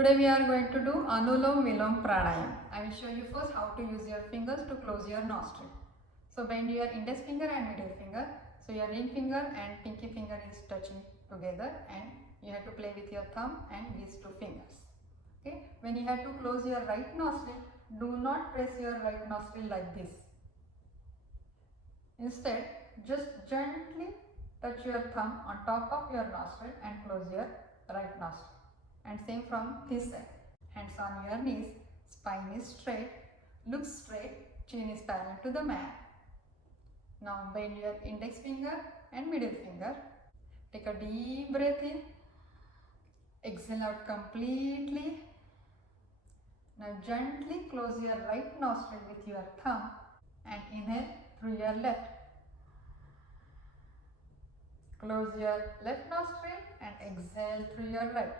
Today we are going to do Anulom Vilom pranayam. I will show you first how to use your fingers to close your nostril. So bend your index finger and middle finger. So your ring finger and pinky finger is touching together, and you have to play with your thumb and these two fingers. Okay. When you have to close your right nostril, do not press your right nostril like this. Instead, just gently touch your thumb on top of your nostril and close your right nostril. And same from this side. Hands on your knees, spine is straight, look straight, chin is parallel to the mat. Now bend your index finger and middle finger. Take a deep breath in. Exhale out completely. Now gently close your right nostril with your thumb and inhale through your left. Close your left nostril and exhale through your right.